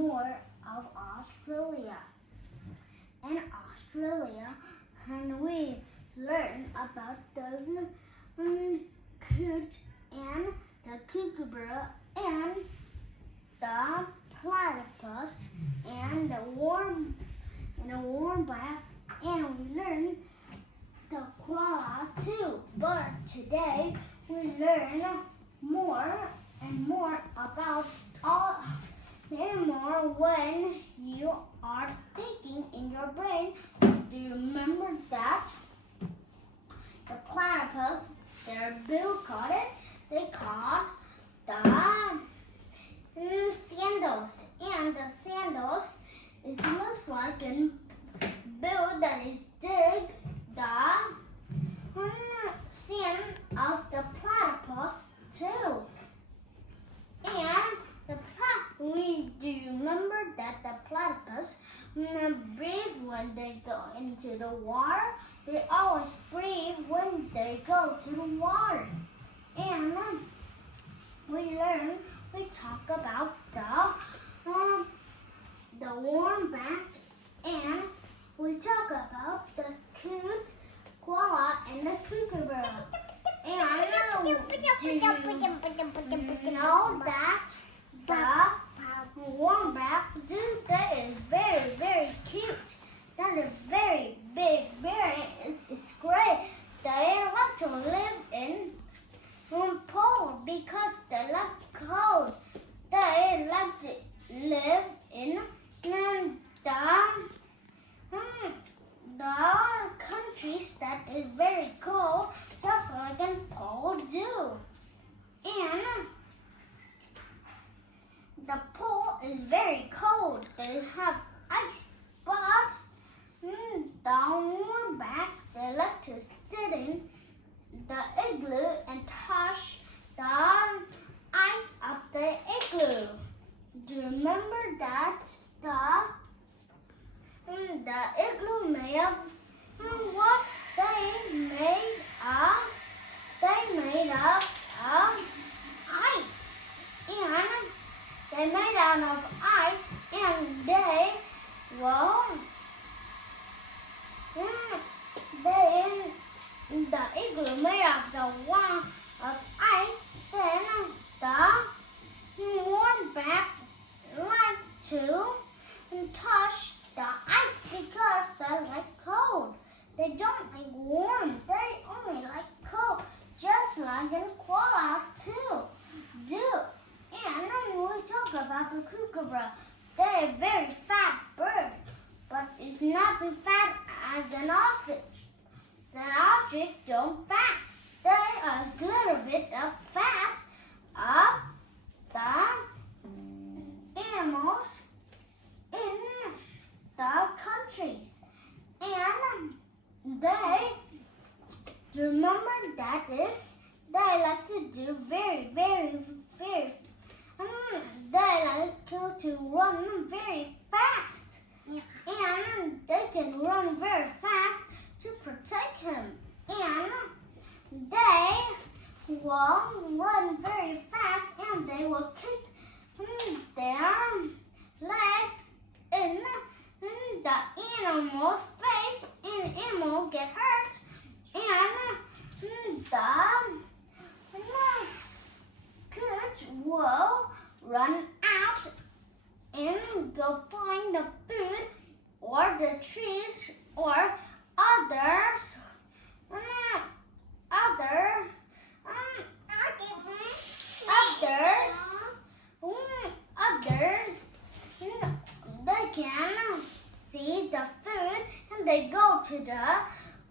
more of Australia. In Australia, and we learn about the coot and the kookaburra and the platypus and the warm bath, and we learn the koala too. But today we learn more and more about all and more when you are thinking in your brain. Do you remember that the platypus, their bill caught it? They caught the sandals, and the sandals looks like a bill that is dig the sand of the platypus too. And do you remember that the platypus breathe when they go into the water? They always breathe when they go to the water. And we talk about the warm bath, and we talk about the coot, koala, and the kookaburra. And do you know that the wombat that is very, very cute? That is very big, it's great. They like to live in pole because they like cold. They like to live in the countries that is very cold, just like in pole do. And the pole is very cold. They have ice, but the warm back, they like to sit in the igloo and touch the ice of the igloo. Do you remember that the igloo made of what they made of? They made of ice, and they made out of ice, and they the igloo made of the one of ice. Then the warm back like to touch the ice because they like cold. They don't like warm. They only like cold, just like in koala too. And then we talk about the kookaburra. They're a very fat bird, but it's not as fat as an ostrich. The ostrich don't fat. There is a little bit of fat of the animals in the countries. And they remember that is they like to do very, very, very they like to run very fast. Yeah. And they can run very fast to protect him. And they will run very fast, and they will kick their legs in the animal's face, and the animal get hurt. And the coot will run out and go find the food or the trees or others they can see the food, and they go to the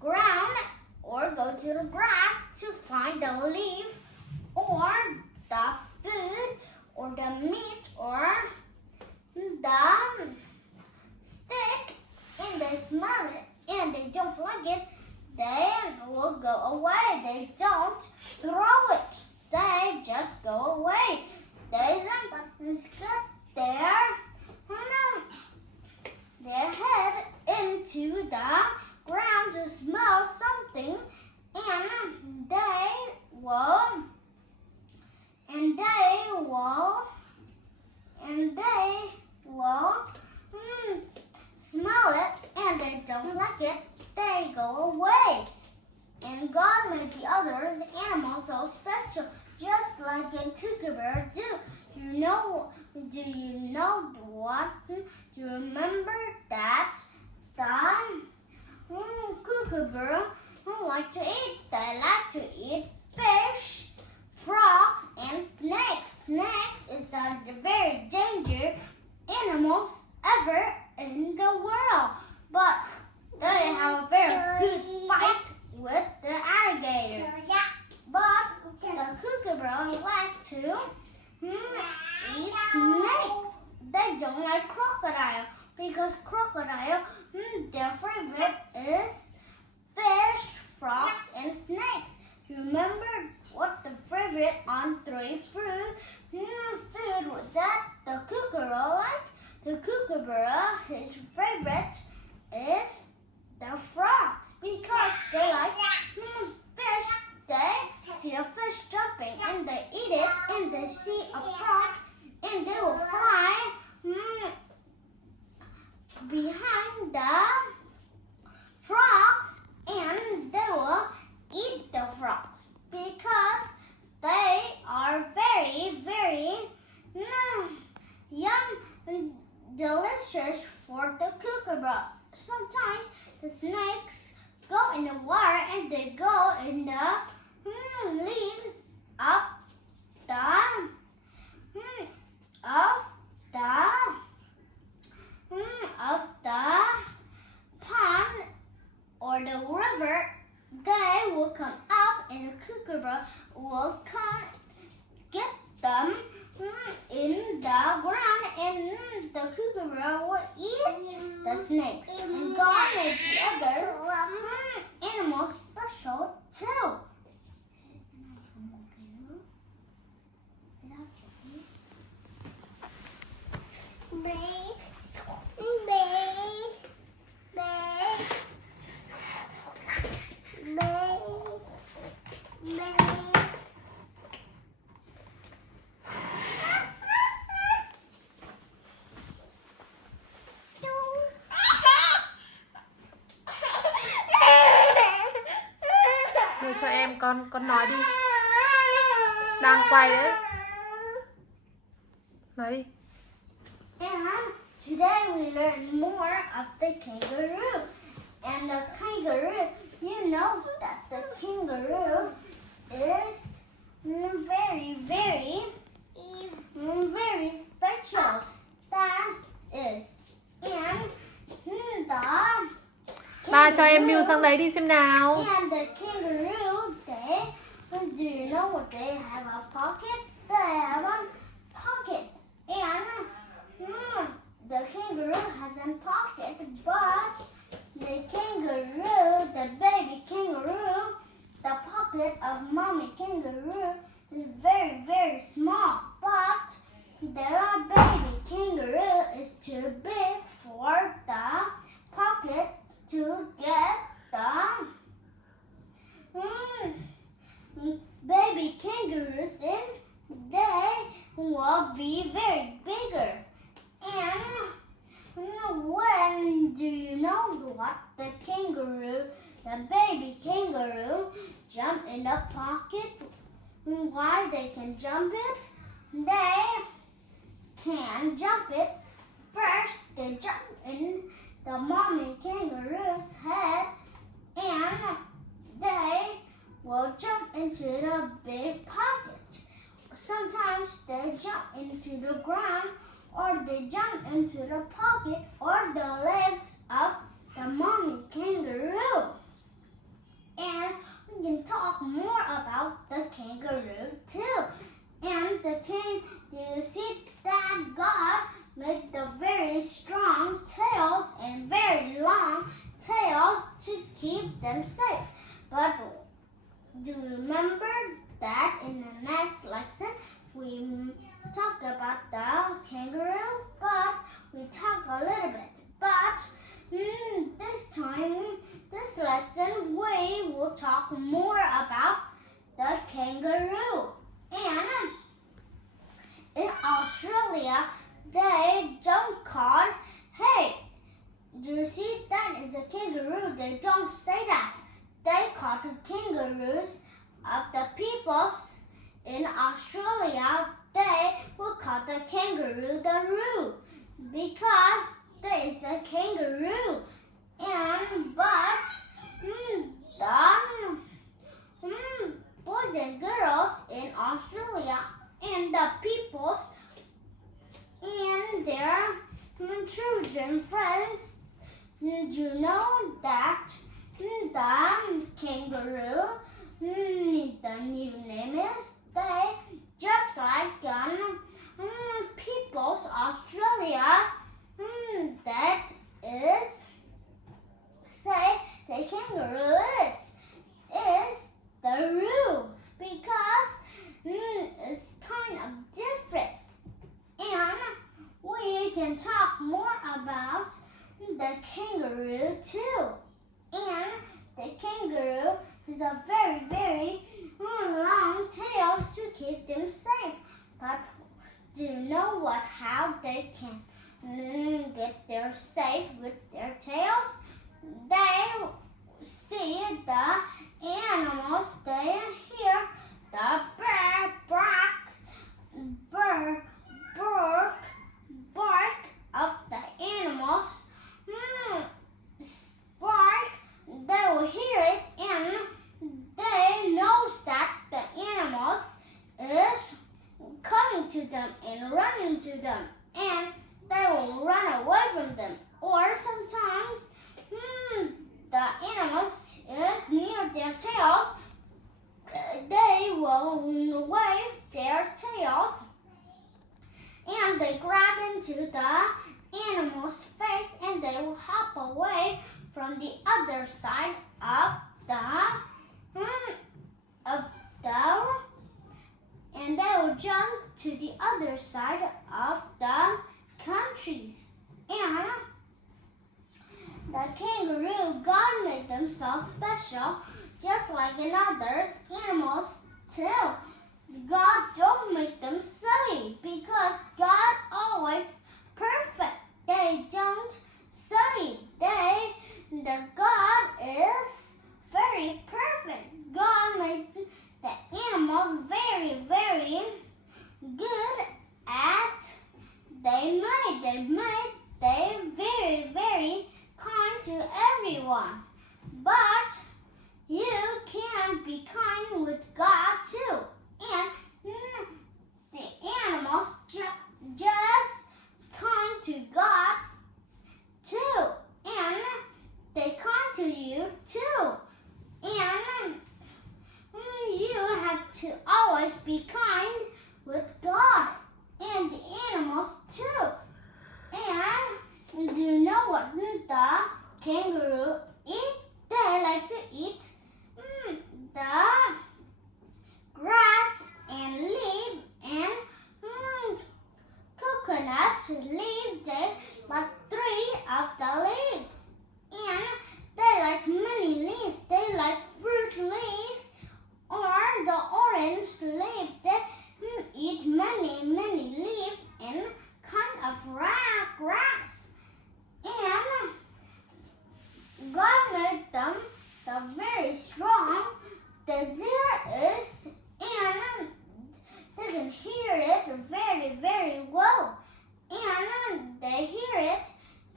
ground or go to the grass to find the leaf or the food or the meat or the stick, and they smell it and they don't like it. They will go away. They don't throw it. They just go away. They just get their head into the ground to smell something, and they will Do you know what? Do you remember that the kookaburra like to eat? They like to eat fish, frogs, and snakes. Snakes is the very dangerous animals ever in the world, but they have a very good fight with the alligator. But the kookaburra like to eat snakes. They don't like crocodile because crocodile, their favorite is fish, frogs, and snakes. Remember what the favorite on 3 food was that the kookaburra like? The kookaburra, his favorite is the frogs because they like fish. They see a fish jumping and they eat it, and they see a frog and they will fly behind the frogs and they will eat the frogs because they are very, very yum and delicious for the kookaburra. Sometimes the snakes go in the water and they go in the leaves of the pond or the river. They will come up and the kookaburra will come get them in the ground, and the kookaburra will eat the snakes. And God made the other animals special too. Đưa cho em con nói đi. Đang quay đấy. Nói đi. And today we learn more of the kangaroo. And the kangaroo, you know that the kangaroo is very, very, very special. That is. And Ba cho em Miu sang đấy đi xem nào. And the kangaroo, do you know what they have a pocket? They have a pocket. And the kangaroo has a pocket, but the kangaroo, the baby kangaroo, the pocket of mommy kangaroo is very, very small. But the baby kangaroo is too big for the pocket to get the baby kangaroos in. They will be very bigger. And when do you know what the baby kangaroo jump in the pocket? Why they can jump it? They can jump it. First, they jump in the mommy kangaroo's head, and they will jump into the big pocket. Sometimes they jump into the ground, or they jump into the pocket or the legs of the mommy kangaroo. And we can talk more about the kangaroo too. And you see that God made the very strong tails and very long tails to keep them safe. But do you remember that in the next lesson we talk about the kangaroo, but we talk a little bit. But this lesson we will talk more about the kangaroo. And in Australia, they don't call, hey, do you see that is a kangaroo? They don't say that. They call the kangaroos of the peoples in Australia. they will call the kangaroo the Roo because there is a kangaroo. But the boys and girls in Australia and the peoples and their children friends, you know that the kangaroo, the new name is they just like people's Australia. That is say the kangaroo is the Roo because it's kind of different. And we can talk more about the kangaroo too. And the kangaroo has a very, very long tail to keep them safe. But do you know how they can get there safe with their tails? They see the animals, they hear the bark of the animals. Bark, they will hear it and they know that the animals is coming to them and running to them, and they will run away from them. Or sometimes the animals is near their tails, they will wave their tails and they grab into the animal's face and they will hop away from the other side of and they will jump to the other side of the countries. And the kangaroo, God made them so special, just like in others animals too. God don't make them silly because God always perfect. They don't silly. The God is very perfect. God made the animal very, very good at they very, very kind to everyone. But you can be kind with God too. And the animals just kind to God too. And they kind to you too. And you have to always be kind with God and the animals too. And do you know what the kangaroo eat? They like to eat the grass and leaf and coconut leaves. They like 3 of the leaves. And they like many leaves. They like fruit leaves or the orange leaves. They eat many, many leaves and kind of grass. And God made them very strong. The zebra is and they can hear it very, very well. And they hear it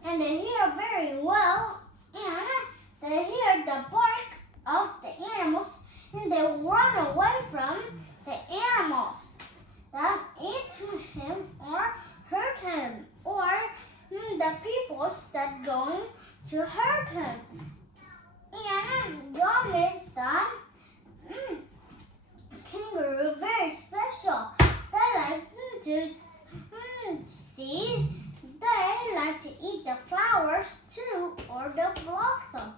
and they hear very well. And they hear the bark of the animals and they run away from the animals that eat him or hurt him or the people that going to hurt him. And God made the kangaroo very special. They like to see. They like to eat the flowers too or the blossom.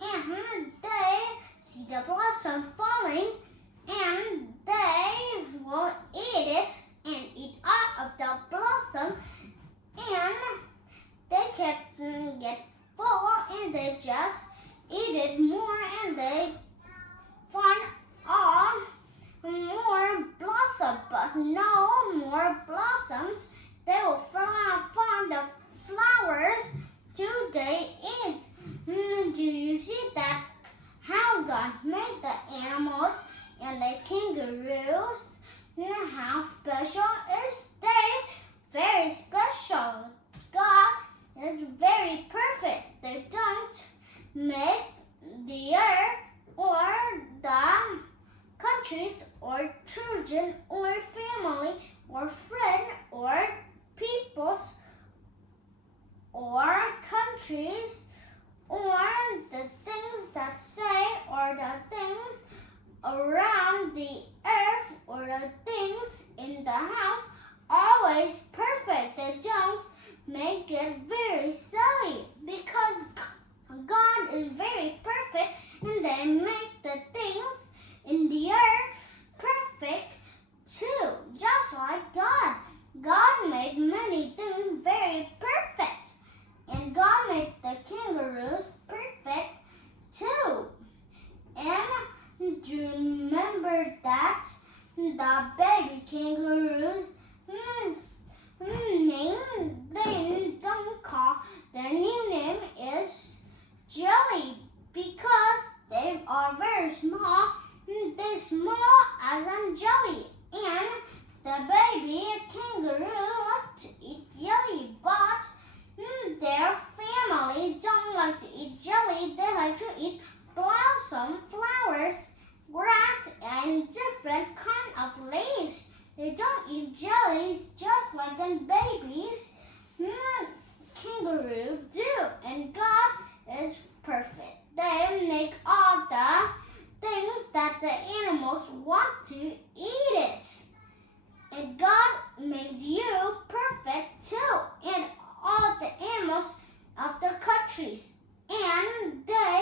And they see the blossom falling and they will eat it and eat all of the blossom. And they can get full and they just eat it more and they find all more blossom, but no more blossoms. They will find the flowers till they eat. Do you see that? How God made the animals and the kangaroos? How special make it very silly because God is very perfect and they make the things in the earth perfect too, just like God. God made many things very perfect, and God made the kangaroos perfect too. And do you remember that the baby kangaroos name they don't call their new name is Jelly because they are very small. They're small as in jelly, and the baby kangaroo like to eat jelly, but their family don't like to eat jelly. They like to eat blossom, flowers, grass, and different kind of leaves. They don't eat jellies just like the babies kangaroo do, and God is perfect. They make all the things that the animals want to eat it. And God made you perfect too, and all the animals of the countries. And they